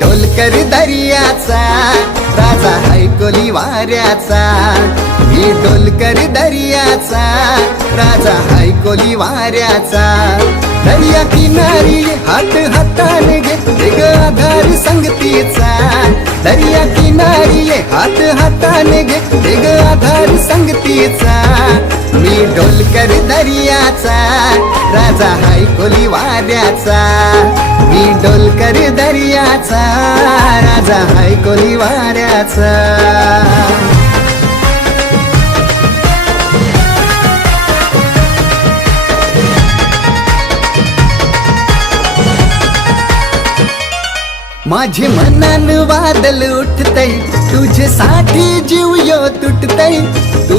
ढोलकर दर्याचा राजा हैकोली वाऱ्याचा, मी ढोलकर दर्याचा राजा हैकोली वाऱ्याचा। दर्या किनारी हात हाताने घे ग आधार संगतीचा, दर्या किनारी हात हाताने घे ग आधार संगतीचा। मी ढोलकर दर्याचा राजा हैकोली वाऱ्याचा, मी ढोलकर दर्याचा राजा हैकोली वाऱ्याचा। माझे मनान वादल उठतय, तुझ्यासाठी जीव यो तुटतय, तू